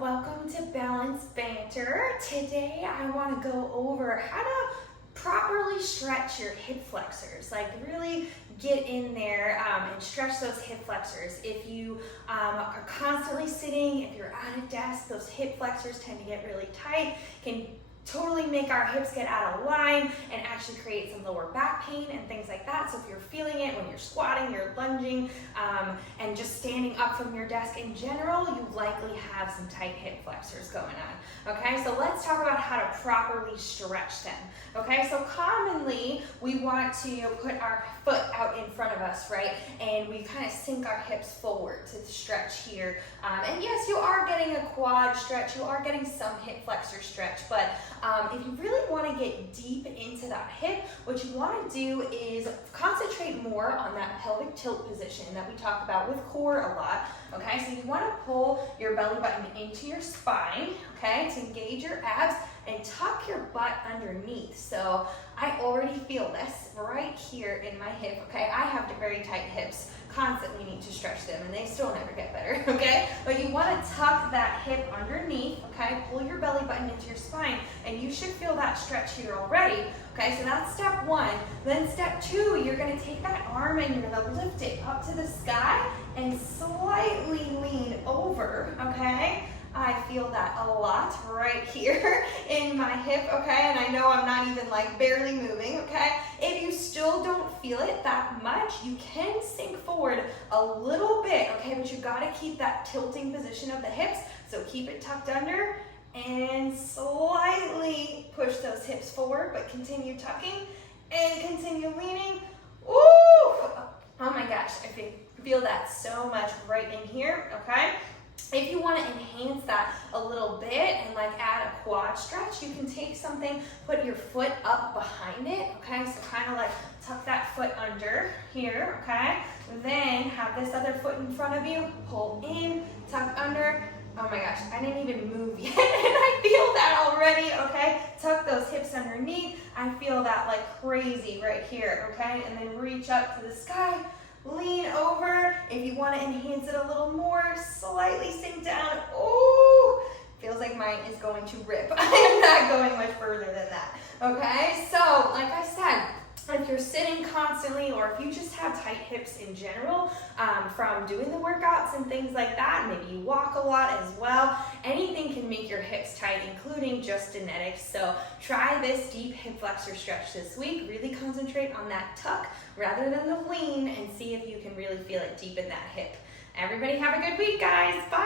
welcome to Balance Banter. Today I want to go over how to properly stretch your hip flexors, like really get in there and stretch those hip flexors. If you are constantly sitting, if you're at a desk, those hip flexors tend to get really tight, can totally make our hips get out of line and actually create some lower back pain and things like that. So if you're feeling it when you're squatting, you're lunging, and just standing up from your desk in general, you likely have some tight hip flexors going on. Okay, so let's talk about how to properly stretch them. Okay, so commonly we want to put our foot out in front of us, right? And we kind of sink our hips forward to stretch here. And yes, you are getting a quad stretch, you are getting some hip flexor stretch, but if you really want to get deep into that hip, what you want to do is concentrate more on that pelvic tilt position that we talk about with core a lot. Okay, so you want to pull your belly button into your spine, okay, to engage your abs and tuck your butt underneath. So I already feel this right here in my hip, okay? I have very tight hips, constantly need to stretch them, and they still never get better, okay? But you want to tuck that hip underneath, okay? Pull your belly button into your spine, and you should feel that stretch here already, okay? So that's step one. Then step two, you're going to take that arm and you're going to lift it up to the sky and slightly lean over, okay? I feel that a lot right here in my hip, okay? And I know I'm not even like barely moving, okay? If you still don't feel it that much, you can sink forward a little bit, okay? But you gotta keep that tilting position of the hips, so keep it tucked under and slightly push those hips forward, but continue tucking and continue leaning. Ooh! Oh my gosh, I feel that so much right in here, okay? If you want to enhance that a little bit and like add a quad stretch, you can take something, put your foot up behind it, okay? So kind of like tuck that foot under here, okay? Then have this other foot in front of you, pull in, tuck under. Oh my gosh, I didn't even move yet and I feel that already, okay? Tuck those hips underneath. I feel that like crazy right here, okay? And then reach up to the sky. Lean over. If you want to enhance it a little more, slightly sink down. Ooh, feels like mine is going to rip. I am not going much further than that. Okay, so like I said, if you're sitting constantly or if you just have tight hips in general from doing the workouts and things like that, maybe you walk a lot as well, anything can make your hips tight, including just genetics. So try this deep hip flexor stretch this week. Really concentrate on that tuck rather than the lean and see if you can really feel it deep in that hip. Everybody have a good week, guys. Bye.